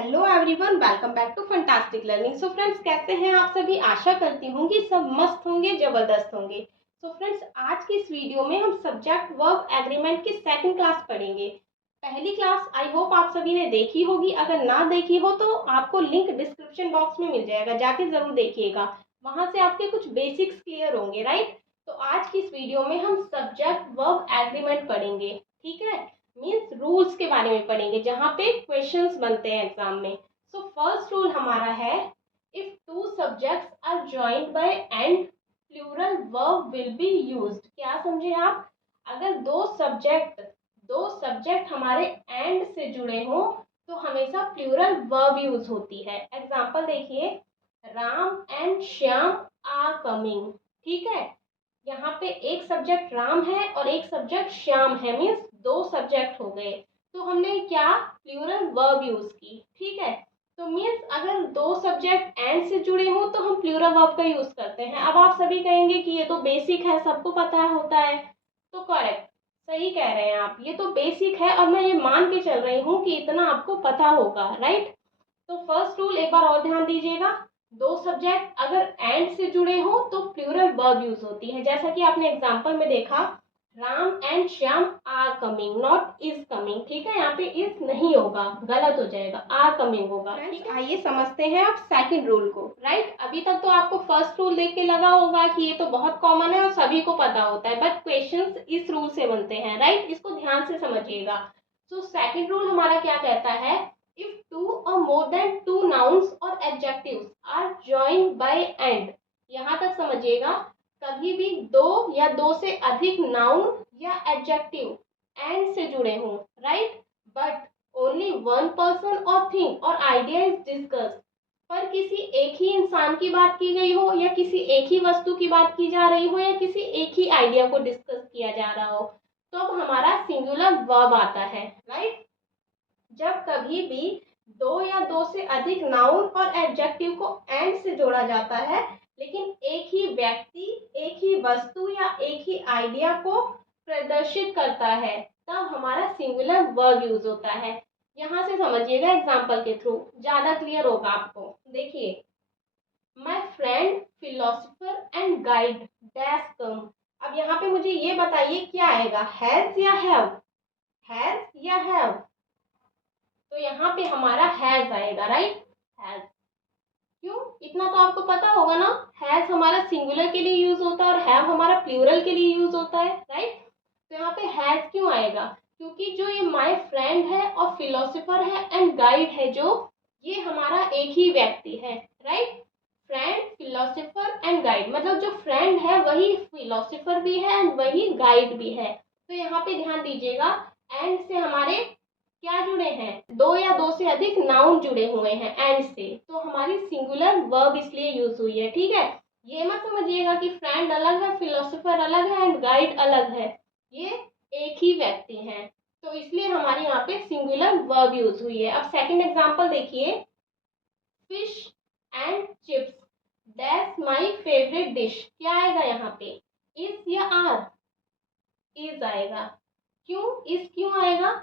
Hello everyone, welcome back to fantastic learning. So friends, कैसे हैं आप सभी? आशा करती हूँ कि सब मस्त होंगे, जबरदस्त होंगे। सो फ्रेंड्स, आज की इस वीडियो में हम सब्जेक्ट वर्ब एग्रीमेंट की सेकंड क्लास पढ़ेंगे। पहली क्लास आई होप आप सभी ने देखी होगी। अगर ना देखी हो तो आपको लिंक डिस्क्रिप्शन बॉक्स में मिल जाएगा, जाके जरूर देखिएगा। वहां से आपके कुछ बेसिक्स क्लियर होंगे, राइट? तो आज की इस वीडियो में हम सब्जेक्ट वर्ब एग्रीमेंट पढ़ेंगे, ठीक है? मीन्स रूल्स के बारे में पढ़ेंगे, जहाँ पे क्वेश्चंस बनते हैं एग्जाम में। सो फर्स्ट रूल हमारा है, if two subjects are joined by and plural verb will be used. क्या समझे आप? अगर दो सब्जेक्ट हमारे एंड से जुड़े हों तो हमेशा प्लूरल वर्ब यूज होती है। एग्जाम्पल देखिए, Ram and Shyam are coming, ठीक है? यहाँ पे एक सब्जेक्ट राम है और एक सब्जेक्ट श्याम है, मीन्स दो सब्जेक्ट हो गए। तो हमने क्या प्लूरल वर्ब यूज की, ठीक है? तो मीन्स अगर दो सब्जेक्ट एंड से जुड़े हो तो हम प्लूरल वर्ब का यूज करते हैं। अब आप सभी कहेंगे कि ये तो बेसिक है, सबको पता होता है। तो करेक्ट, सही कह रहे हैं आप, ये तो बेसिक है और मैं ये मान के चल रही हूँ कि इतना आपको पता होगा, राइट? तो फर्स्ट रूल एक बार और ध्यान दीजिएगा, दो सब्जेक्ट अगर एंड से जुड़े हो तो प्लूरल वर्ब यूज होती है। जैसा कि आपने एग्जांपल में देखा, Ram and Shyam are coming, not is coming, ठीक है? यहाँ पे इज नहीं होगा, गलत हो जाएगा, आर कमिंग होगा, ठीक है? आइए समझते हैं अब सेकंड रूल को, राइट? अभी तक तो आपको फर्स्ट रूल देख के लगा होगा कि ये तो बहुत कॉमन है और सभी को पता होता है, बट क्वेश्चंस इस रूल से बनते हैं, राइट? इसको ध्यान से समझिएगा। सो सेकंड रूल हमारा क्या कहता है, if two or more than two nouns or adjectives are joined by and, यहाँ तक समझिएगा, कभी भी दो या दो से अधिक नाउन या एडजेक्टिव एंड से जुड़े हों, right? But only one person और थिंग और आइडिया इज डिस्कस्ड, पर किसी एक ही इंसान की बात की गई हो या किसी एक ही वस्तु की बात की जा रही हो या किसी एक ही आइडिया को डिस्कस किया जा रहा हो, तो अब हमारा सिंगुलर वर्ब आता है, राइट? जब कभी भी दो या दो से अधिक नाउन और एडजेक्टिव को एंड से जोड़ा जाता है, लेकिन एक ही व्यक्ति, एक ही वस्तु या एक ही आइडिया को प्रदर्शित करता है, तब हमारा सिंगुलर वर्ब यूज होता है। यहाँ से समझिएगा, एग्जाम्पल के थ्रू ज्यादा क्लियर होगा आपको। देखिए, my friend philosopher and guide dash come. अब यहाँ पे मुझे ये बताइए क्या आएगा, हैज या हैव? हैज या हैव? तो यहाँ पे हमारा हैज आएगा, राइट? हैज। क्यों? इतना तो आपको पता होगा ना, हैज हमारा सिंगुलर के लिए यूज होता है और हैव हमारा प्लूरल के लिए यूज होता है, राइट? तो यहाँ पे हैज क्यों आएगा? क्योंकि जो ये माय फ्रेंड है और फिलोसोफर है एंड गाइड है, जो ये हमारा एक ही व्यक्ति है, right? Friend, philosopher and guide, मतलब जो फ्रेंड है वही फिलोसोफर भी है एंड वही गाइड भी है। तो यहाँ पे ध्यान दीजिएगा, एंड से हमारे क्या जुड़े हैं? दो या दो से अधिक नाउन जुड़े हुए हैं एंड से, तो हमारी सिंगुलर वर्ब इसलिए यूज हुई है, ठीक है? ये मत समझिएगा कि फ्रेंड अलग है, फिलोसोफर अलग है एंड गाइड अलग है, ये एक ही व्यक्ति हैं, तो इसलिए हमारी यहाँ पे सिंगुलर वर्ब यूज हुई है। अब सेकंड एग्जांपल देखिए, fish and chips that's my favourite dish. क्या आएगा यहाँ पे, इज या आर? इज आएगा। क्यों इज क्यों आएगा?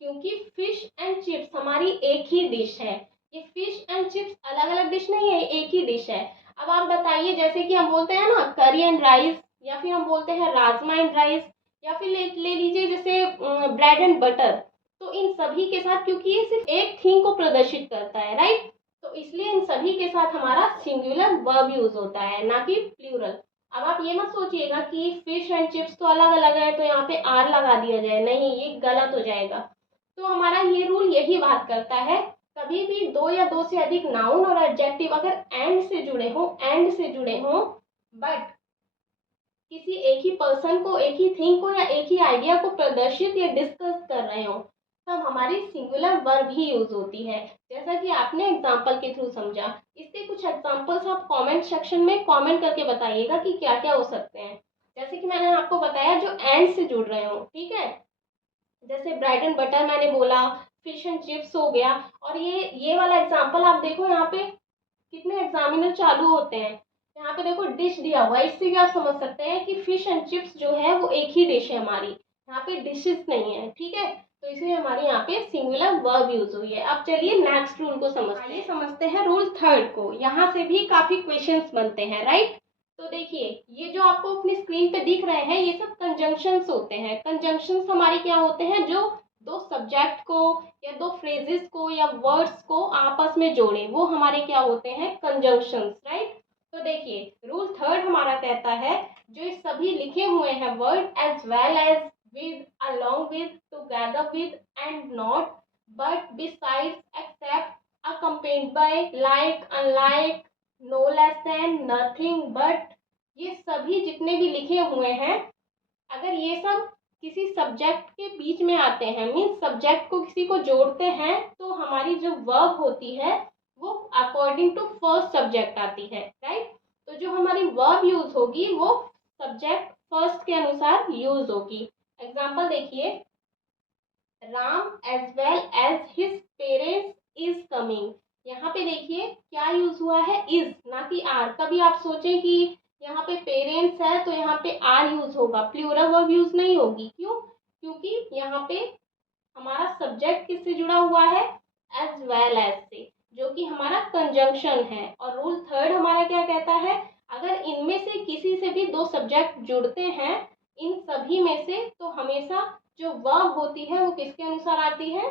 क्योंकि फिश एंड चिप्स हमारी एक ही डिश है। ये फिश एंड चिप्स अलग अलग डिश नहीं है, एक ही डिश है। अब आप बताइए, जैसे कि हम बोलते हैं ना करी एंड राइस, या फिर हम बोलते हैं राजमा एंड राइस, या फिर ले लीजिए जैसे ब्रेड एंड बटर, तो इन सभी के साथ, क्योंकि ये सिर्फ एक थिंग को प्रदर्शित करता है, राइट? तो इसलिए इन सभी के साथ हमारा सिंगुलर वर्ब यूज होता है, ना कि प्लूरल। अब आप ये मत सोचिएगा कि फिश एंड चिप्स तो अलग अलग है तो यहाँ पे आर लगा दिया जाए, नहीं, ये गलत हो जाएगा। तो हमारा ये रूल यही बात करता है, कभी भी दो या दो से अधिक नाउन और एडजेक्टिव अगर एंड से जुड़े हों, बट किसी एक ही पर्सन को, एक ही थिंग को या एक ही आइडिया को प्रदर्शित या डिस्कस कर रहे हो, तब हमारी सिंगुलर वर्ब ही यूज होती है, जैसा कि आपने एग्जाम्पल के थ्रू समझा। इसके कुछ एग्जाम्पल्स आप कमेंट सेक्शन में कमेंट करके बताइएगा कि क्या क्या हो सकते हैं। जैसे कि मैंने आपको बताया, जो एंड से जुड़ रहे हो, ठीक है? जैसे ब्रेड एंड बटर मैंने बोला, फिश एंड चिप्स हो गया, और ये वाला एग्जांपल आप देखो, यहाँ पे कितने एग्जामिनर चालू होते हैं। यहाँ पे देखो डिश दिया हुआ है, इससे भी आप समझ सकते हैं कि फिश एंड चिप्स जो है वो एक ही डिश है हमारी, यहाँ पे डिशेस नहीं है, ठीक है? तो इसलिए हमारे यहाँ पे सिंगुलर वर्ब यूज हुई है। अब चलिए नेक्स्ट रूल को समझते हैं रूल थर्ड को। यहाँ से भी काफी क्वेश्चंस बनते हैं, राइट। तो देखिए, ये जो आपको अपनी स्क्रीन पे दिख रहे हैं ये सब कंजंक्शंस होते हैं। कंजंक्शंस हमारे क्या होते हैं, जो दो सब्जेक्ट को या दो फ्रेजेस को या वर्ड्स को आपस में जोड़े, वो हमारे क्या होते हैं, कंजंक्शंस, राइट। तो देखिए, रूल थर्ड हमारा कहता है जो ये सभी लिखे हुए हैं word as well as, with, along with, together with and not, but, besides, except, accompanied by, like, unlike, no less than, nothing but, ये सभी जितने भी लिखे हुए हैं, अगर ये सब किसी सब्जेक्ट के बीच में आते हैं, मीन्स सब्जेक्ट को किसी को जोड़ते हैं, तो हमारी जो वर्ब होती है वो अकॉर्डिंग टू फर्स्ट सब्जेक्ट आती है, राइट। तो जो हमारी वर्ब यूज होगी वो सब्जेक्ट फर्स्ट के अनुसार यूज होगी। एग्जाम्पल देखिए, Ram as well as his parents is coming. यहाँ पे देखिए क्या यूज हुआ है, इज, ना कि आर। कभी आप सोचें कि यहाँ पे पेरेंट्स है तो यहाँ पे आर यूज होगा, प्लूरल वर्ब यूज नहीं होगी। क्यों? क्योंकि यहाँ पे हमारा सब्जेक्ट किससे जुड़ा हुआ है, एज वेल एज से, जो कि हमारा कंजंक्शन है। और रूल थर्ड हमारा क्या कहता है, अगर इनमें से किसी से भी दो सब्जेक्ट जुड़ते हैं इन सभी में से, तो हमेशा जो वर्ब होती है वो किसके अनुसार आती है,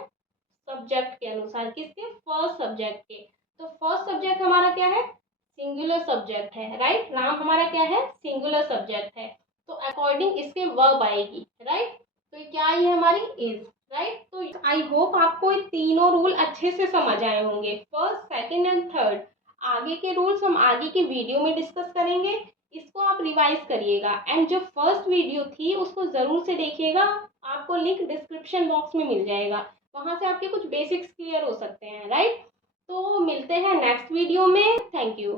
सब्जेक्ट के अनुसार। किसके, फर्स्ट सब्जेक्ट के। तो फर्स्ट सब्जेक्ट हमारा क्या है, सिंगुलर सब्जेक्ट है, राइट। नाम हमारा क्या है, सिंगुलर सब्जेक्ट है, तो अकॉर्डिंग इसके वर्ब आएगी, राइट। तो ये क्या आई है हमारी, इज, राइट। तो आई होप आपको ये तीनों रूल अच्छे से समझ आए होंगे, फर्स्ट, सेकंड एंड थर्ड। आगे के रूल्स हम आगे की वीडियो में डिस्कस करेंगे, इसको आप रिवाइज करिएगा। एंड जो फर्स्ट वीडियो थी उसको ज़रूर से देखिएगा, आपको लिंक डिस्क्रिप्शन बॉक्स में मिल जाएगा, वहाँ से आपके कुछ बेसिक्स क्लियर हो सकते हैं, राइट। तो मिलते हैं नेक्स्ट वीडियो में, थैंक यू।